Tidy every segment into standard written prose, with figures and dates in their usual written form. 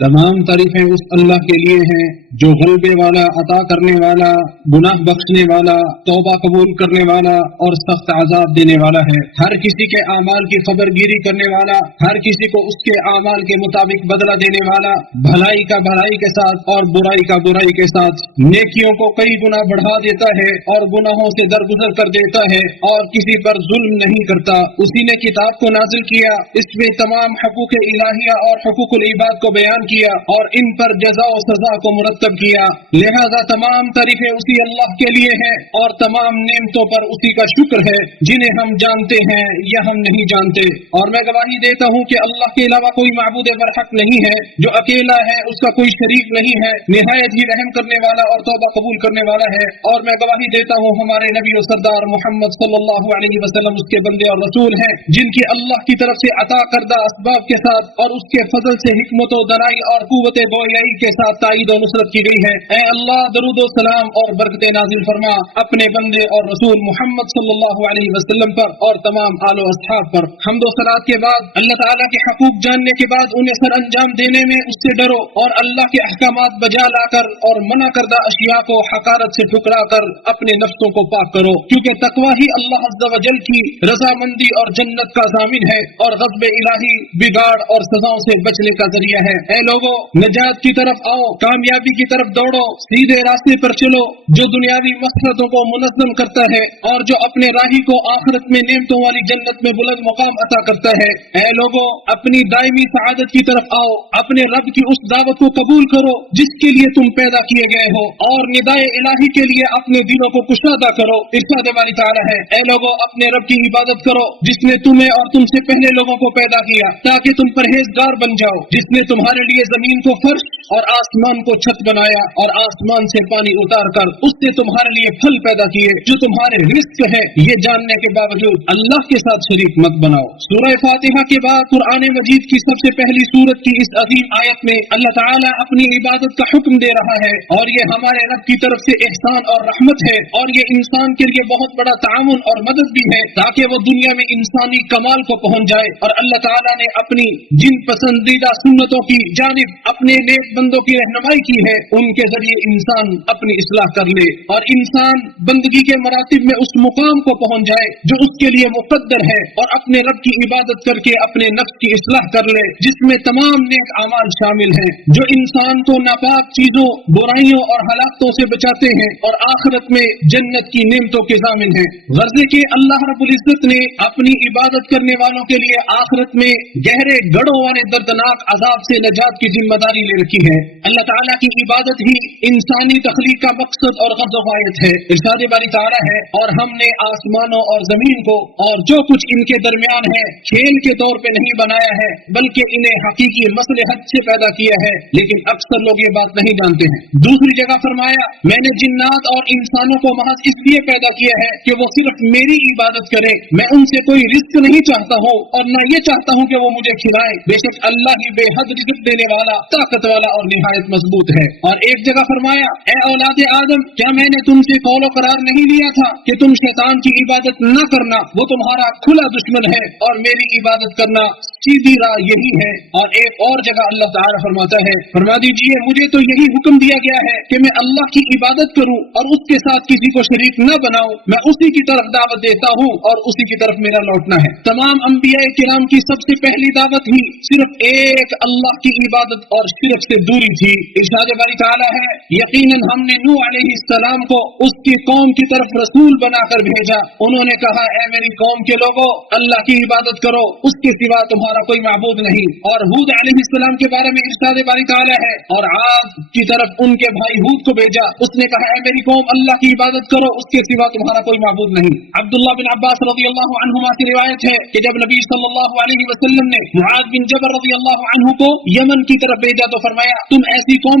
تمام تعریفیں اس اللہ کے لیے ہیں جو غلبے والا، عطا کرنے والا، گناہ بخشنے والا، توبہ قبول کرنے والا اور سخت عذاب دینے والا ہے۔ ہر کسی کے اعمال کی خبر گیری کرنے والا، ہر کسی کو اس کے اعمال کے مطابق بدلہ دینے والا، بھلائی کا بھلائی کے ساتھ اور برائی کا برائی کے ساتھ، نیکیوں کو کئی گنا بڑھا دیتا ہے اور گناہوں سے درگزر کر دیتا ہے اور کسی پر ظلم نہیں کرتا۔ اسی نے کتاب کو نازل کیا، اس میں تمام حقوق الہیہ اور حقوق العباد کو بیان کیا اور ان پر جزا و سزا کو مرتب کیا۔ لہذا تمام تعریفیں اسی اللہ کے لیے ہیں اور تمام نعمتوں پر اسی کا شکر ہے، جنہیں ہم جانتے ہیں یا ہم نہیں جانتے۔ اور میں گواہی دیتا ہوں کہ اللہ کے علاوہ کوئی معبود برحق نہیں ہے، جو اکیلا ہے، اس کا کوئی شریک نہیں ہے، نہایت ہی رحم کرنے والا اور توبہ قبول کرنے والا ہے۔ اور میں گواہی دیتا ہوں ہمارے نبی و سردار محمد صلی اللہ علیہ وسلم اس کے بندے اور رسول ہیں، جن کی اللہ کی طرف سے عطا کردہ اسباب کے ساتھ اور اس کے فضل سے حکمت و دنائی اور قوت گویائی کے ساتھ تائید و نصرت کی گئی ہے۔ اے اللہ، درود و سلام اور برکت نازل فرما اپنے بندے اور رسول محمد صلی اللہ علیہ وسلم پر اور تمام آل و اصحاب پر۔ حمد و صلات کے بعد اللہ تعالیٰ کے حقوق جاننے کے بعد انہیں سر انجام دینے میں اس سے ڈرو اور اللہ کے احکامات بجا لا کر اور منع کردہ اشیاء کو حقارت سے ٹھکرا کر اپنے نفسوں کو پاک کرو، کیونکہ تقوی ہی اللہ عز و جل کی رضامندی اور جنت کا ضامن ہے اور غضب الہی، بگاڑ اور سزاؤں سے بچنے کا ذریعہ ہے۔ اے لوگو، نجات کی طرف آؤ، کامیابی کی طرف دوڑو، سیدھے راستے پر چلو، جو دنیاوی مقصدوں کو منظم کرتا ہے اور جو اپنے راہی کو آخرت میں نعمتوں والی جنت میں بلند مقام عطا کرتا ہے۔ اے لوگو، اپنی دائمی سعادت کی طرف آؤ، اپنے رب کی اس دعوت کو قبول کرو جس کے لیے تم پیدا کیے گئے ہو، اور ندائے الہی کے لیے اپنے دلوں کو کشادہ کرو۔ ارشاد باری تعالی ہے، اے لوگو، اپنے رب کی عبادت کرو جس نے تمہیں اور تم سے پہلے لوگوں کو پیدا کیا تاکہ تم پرہیزگار بن جاؤ، جس نے تمہارے لیے زمین کو فرش اور آسمان کو چھت بنایا اور آسمان سے پانی اتار کر اس سے تمہارے لیے پھل پیدا کیے جو تمہارے رزق ہے۔ یہ جاننے کے باوجود اللہ کے ساتھ شریک مت بناؤ۔ سورہ فاتحہ کے بعد قرآن مجید کی سب سے پہلی سورت کی اس عظیم آیت میں اللہ تعالیٰ اپنی عبادت کا حکم دے رہا ہے، اور یہ ہمارے رب کی طرف سے احسان اور رحمت ہے، اور یہ انسان کے لیے بہت بڑا تعاون اور مدد بھی ہے تاکہ وہ دنیا میں انسانی کمال کو پہنچ جائے۔ اور اللہ تعالیٰ نے اپنی جن پسندیدہ سنتوں کی جانب اپنے نیک بندوں کی رہنمائی کی ہے، ان کے ذریعے انسان اپنی اصلاح کر لے اور انسان بندگی کے مراتب میں اس مقام کو پہنچ جائے جو اس کے لیے مقدر ہے، اور اپنے رب کی عبادت کر کے اپنے نفس کی اصلاح کر لے، جس میں تمام نیک اعمال شامل ہیں جو انسان کو ناپاک چیزوں، برائیوں اور ہلاکتوں سے بچاتے ہیں اور آخرت میں جنت کی نعمتوں کے ضامن ہیں۔ غرض کہ اللہ رب العزت نے اپنی عبادت کرنے والوں کے لیے آخرت میں گہرے گڑھوں والے دردناک عذاب سے نجات کی ذمہ داری لے رکھی ہے۔ اللہ تعالیٰ کی عبادت ہی انسانی تخلیق کا مقصد اور غرض و غایت ہے۔ ارشاد باری تعالیٰ ہے، اور ہم نے آسمانوں اور زمین کو اور جو کچھ ان کے درمیان ہے کھیل کے طور پہ نہیں بنایا ہے، بلکہ انہیں حقیقی مصلحت سے پیدا کیا ہے، لیکن اکثر لوگ یہ بات نہیں جانتے ہیں۔ دوسری جگہ فرمایا، میں نے جنات اور انسانوں کو محض اس لیے پیدا کیا ہے کہ وہ صرف میری عبادت کریں، میں ان سے کوئی رزق نہیں چاہتا ہوں اور نہ یہ چاہتا ہوں کہ وہ مجھے کھلائیں، بے شک اللہ ہی بے حد رزق دینے والا، طاقت والا اور نہایت مضبوط ہے۔ اور ایک جگہ فرمایا، اے اولاد آدم، کیا میں نے تم سے قول و قرار نہیں لیا تھا کہ تم شیطان کی عبادت نہ کرنا، وہ تمہارا کھلا دشمن ہے، اور میری عبادت کرنا سیدھی راہ یہی ہے۔ اور ایک اور جگہ اللہ تعالیٰ فرماتا ہے، فرما دیجئے مجھے تو یہی حکم دیا گیا ہے کہ میں اللہ کی عبادت کروں اور اس کے ساتھ کسی کو شریک نہ بناؤں، میں اسی کی طرف دعوت دیتا ہوں اور اسی کی طرف میرا لوٹنا ہے۔ تمام انبیاء کرام کی سب سے پہلی دعوت ہی صرف ایک اللہ کی عبادت اور شرک سے دوری تھی۔ ارشاد باری تعالیٰ ہے، یقیناً ہم نے نوح علیہ السلام کو اس کی قوم کی طرف رسول بنا کر بھیجا، انہوں نے کہا، اے میری قوم کے لوگوں، اللہ کی عبادت کرو، اس کے سوا تمہارا کوئی معبود نہیں۔ اور ہود علیہ السلام کے بارے میں ارشاد باری تعالیٰ ہے، اور عاد کی طرف ان کے بھائی ہود کو بھیجا، اس نے کہا، اے میری قوم، اللہ کی عبادت کرو، اس کے سوا تمہارا کوئی معبود نہیں۔ عبداللہ بن عباس رضی اللہ عنہما کی روایت ہے کہ جب نبی صلی اللہ علیہ وسلم نے معاذ بن جبل رضی اللہ عنہ کو یمن کی طرف بھیجا تو فرمایا، تم ایسی قوم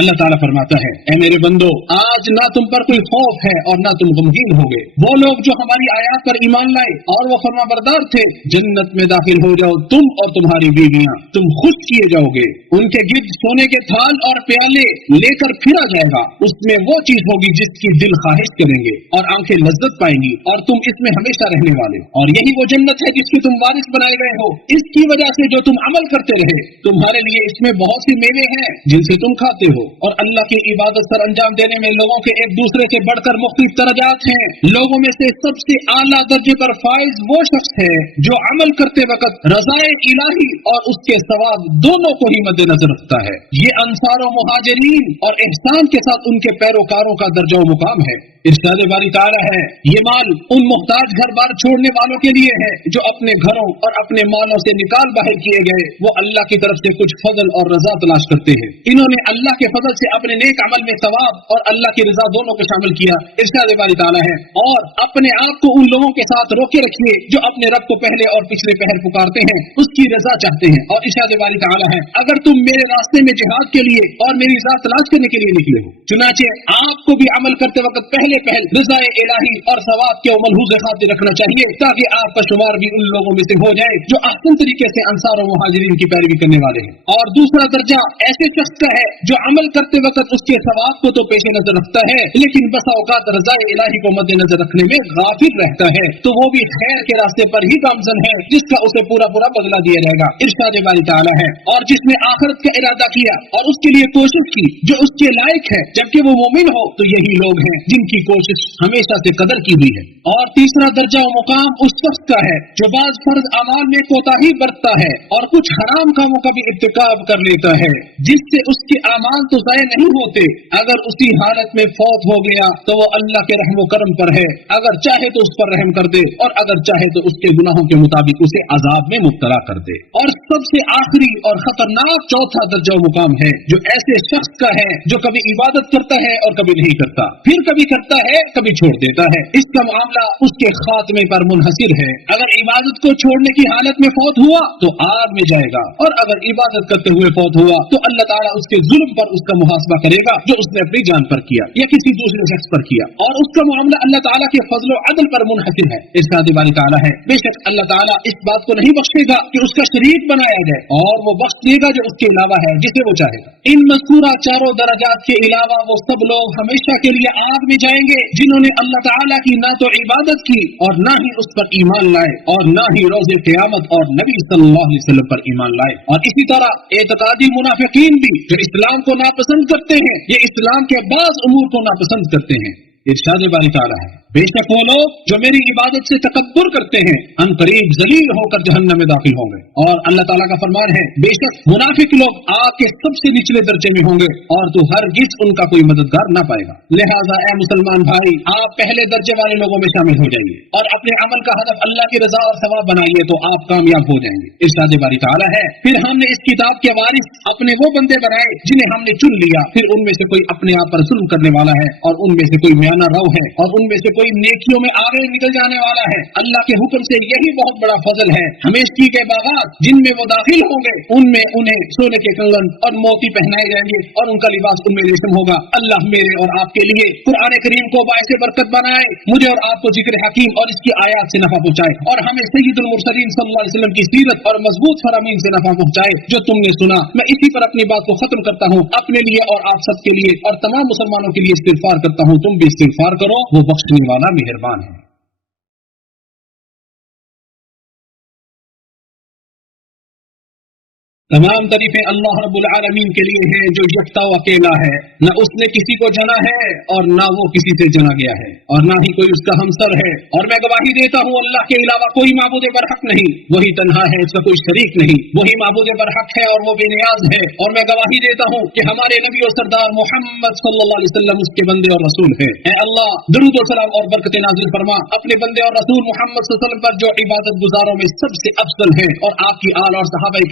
اللہ تعالیٰ فرماتا ہے اے میرے بندو آج نہ تم پر کوئی خوف ہے اور نہ تم غمگین ہوگے، وہ لوگ جو ہماری آیات پر ایمان لائے اور وہ فرما بردار تھے جنت میں داخل ہو جاؤ تم اور تمہاری بیویاں، تم خوش کیے جاؤ گے، ان کے گرد سونے کے تھال اور پیالے لے کر پھرا جائے گا، اس میں وہ چیز ہوگی جس کی دل خواہش کریں گے اور آنکھیں لذت پائیں گی اور تم اس میں ہمیشہ رہنے والے، اور یہی وہ جنت ہے جس کے تم وارث بنائے گئے ہو اس کی وجہ سے جو تم عمل کرتے رہے، تمہارے لیے اس میں بہت سی میوے ہیں جن سے تم کھاتے ہو، اور اللہ کی عبادت سر انجام دینے میں لوگوں کے ایک دوسرے سے بڑھ کر مختلف درجات ہیں، لوگوں میں سے سب سے اعلیٰ درجے پر فائز وہ شخص ہے جو عمل کرتے وقت رضائے الہی اور اس کے ثواب دونوں کو ہی مد نظر رکھتا ہے۔ یہ انصار و مہاجرین اور احسان کے ساتھ ان کے پیروکاروں کا درجہ و مقام ہے۔ ارشاد باری تعالیٰ ہے یہ مال ان محتاج گھر بار چھوڑنے والوں کے لیے ہے جو اپنے گھروں اور اپنے مالوں سے نکال باہر کیے گئے، وہ اللہ کی طرف سے کچھ فضل اور رضا تلاش کرتے ہیں، انہوں نے اللہ کے فضل سے اپنے نیک عمل میں ثواب اور اللہ کی رضا دونوں کو شامل کیا۔ ارشاد باری تعالیٰ ہے اور اپنے آپ کو ان لوگوں کے ساتھ روکے رکھیے جو اپنے رب کو پہلے اور پچھلے پہر پکارتے ہیں، اس کی رضا چاہتے ہیں، اور ارشاد باری تعالیٰ ہے اگر تم میرے راستے میں جہاد کے لیے اور میری رضا تلاش کرنے کے لیے نکلے ہو، چنانچہ آپ کو بھی عمل کرتے وقت پہلے رضا الہی اور ثواب کے ملحوظ خاطر رکھنا چاہیے تاکہ آپ کا شمار بھی ان لوگوں میں سے ہو جائے جو احسن طریقے سے انصار و مہاجرین کی پیروی کرنے والے ہیں۔ اور دوسرا درجہ ایسے شخص کا ہے جو عمل کرتے وقت اس کے ثواب کو تو پیش نظر رکھتا ہے لیکن بسا اوقات رضا الہی کو مد نظر رکھنے میں غافل رہتا ہے، تو وہ بھی خیر کے راستے پر ہی گامزن ہے جس کا اسے پورا بدلہ دیا جائے گا۔ ارشاد باری تعالیٰ ہے اور جس نے آخرت کا ارادہ کیا اور اس کے لیے کوشش کی جو اس کے لائق ہے جبکہ وہ مومن ہو، تو یہی لوگ ہیں جن کی کوشش ہمیشہ سے قدر کی ہوئی ہے۔ اور تیسرا درجہ و مقام اس شخص کا ہے جو بعض فرض اعمال میں کوتاہی برتتا ہے اور کچھ حرام کاموں کا بھی ارتکاب کر لیتا ہے جس سے اس کے اعمال تو ضائع نہیں ہوتے، اگر اسی حالت میں فوت ہو گیا تو وہ اللہ کے رحم و کرم پر ہے، اگر چاہے تو اس پر رحم کر دے اور اگر چاہے تو اس کے گناہوں کے مطابق اسے عذاب میں مبتلا کر دے۔ اور سب سے آخری اور خطرناک چوتھا درجہ و مقام ہے جو ایسے شخص کا ہے جو کبھی عبادت کرتا ہے اور کبھی نہیں کرتا، پھر کبھی کرتا ہے کبھی چھوڑ دیتا ہے، اس کا معاملہ اس کے خاتمے پر منحصر ہے، اگر عبادت کو چھوڑنے کی حالت میں فوت ہوا تو آگ میں جائے گا، اور اگر عبادت کرتے ہوئے فوت ہوا تو اللہ تعالیٰ اس کے ظلم پر اس کا محاسبہ کرے گا جو اس نے اپنی جان پر کیا یا کسی دوسرے شخص پر کیا، اور اس کا معاملہ اللہ تعالیٰ کے فضل و عدل پر منحصر ہے۔ ارشاد باری تعالیٰ ہے بے شک اللہ تعالیٰ اس بات کو نہیں بخشے گا کہ اس کا شریک بنایا جائے، اور وہ بخش دے گا جو اس کے علاوہ ہے جسے وہ چاہے گا۔ ان مذکورہ چاروں درجات کے علاوہ وہ سب لوگ ہمیشہ کے لیے آگ میں جائیں گے جنہوں نے اللہ تعالیٰ کی نہ تو عبادت کی اور نہ ہی اس پر ایمان لائے اور نہ ہی روز قیامت اور نبی صلی اللہ علیہ وسلم پر ایمان لائے، اور اسی طرح اعتقادی منافقین بھی جو اسلام کو ناپسند کرتے ہیں یہ اسلام کے بعض امور کو ناپسند کرتے ہیں۔ ارشاد باری تعالیٰ ہے بے شک وہ لوگ جو میری عبادت سے تکبر کرتے ہیں ان قریب ذلیل ہو کر جہنم میں داخل ہوں گے، اور اللہ تعالیٰ کا فرمان ہے بے شک منافق لوگ آگ کے سب سے نچلے درجے میں ہوں گے اور تو ہرگز ان کا کوئی مددگار نہ پائے گا۔ لہٰذا اے مسلمان بھائی آپ پہلے درجے والے لوگوں میں شامل ہو جائیے اور اپنے عمل کا ہدف اللہ کی رضا اور ثواب بنائیے تو آپ کامیاب ہو جائیں گے۔ ارشاد باری تعالیٰ ہے پھر ہم نے اس کتاب کے وارث اپنے وہ بندے بنائے جنہیں ہم نے چن لیا، پھر ان میں سے کوئی اپنے آپ پر ظلم کرنے والا ہے اور ان میں سے کوئی میانہ رو ہے اور ان میں سے کوئی نیکیوں میں آگے نکل جانے والا ہے۔ اللہ کے حکم سے یہی بہت بڑا فضل ہے۔ ہمیشگی کے باغات جن میں وہ داخل ہوں گے ان میں انہیں سونے کے کنگن اور موتی پہنائے جائیں گے اور ان کا لباس ان میں ریشم ہوگا۔ اللہ میرے اور آپ کے لیے قرآن کریم کو باعث برکت بنائے، مجھے اور آپ کو ذکر حکیم اور اس کی آیات سے نفع پہنچائے، اور ہمیں سید المرسلین صلی اللہ علیہ وسلم کی سیرت اور مضبوط فرامین سے نفع پہنچائے۔ جو تم نے سنا میں اسی پر اپنی بات کو ختم کرتا ہوں، اپنے لیے اور آپ سب کے لیے اور تمام مسلمانوں کے لیے استغفار کرتا ہوں، تم بھی استغفار کرو، وہ بخشنے والا مہربان ہے۔ تمام تعریفیں اللہ رب العالمین کے لیے ہیں جو یکتا و اکیلا ہے، نہ اس نے کسی کو جنا ہے اور نہ وہ کسی سے جنا گیا ہے اور نہ ہی کوئی اس کا ہمسر ہے، اور میں گواہی دیتا ہوں اللہ کے علاوہ کوئی معبود برحق نہیں، وہی تنہا ہے، اس کا کوئی شریک نہیں، وہی معبود برحق ہے اور وہ بے نیاز ہے، اور میں گواہی دیتا ہوں کہ ہمارے نبی و سردار محمد صلی اللہ علیہ وسلم اس کے بندے اور رسول ہیں۔ اے اللہ درود و سلام اور برکت نازل فرما اپنے بندے اور رسول محمد صلی اللہ علیہ وسلم پر جو عبادت گزاروں میں سب سے افضل ہیں، اور آپ کی آل اور صحابہ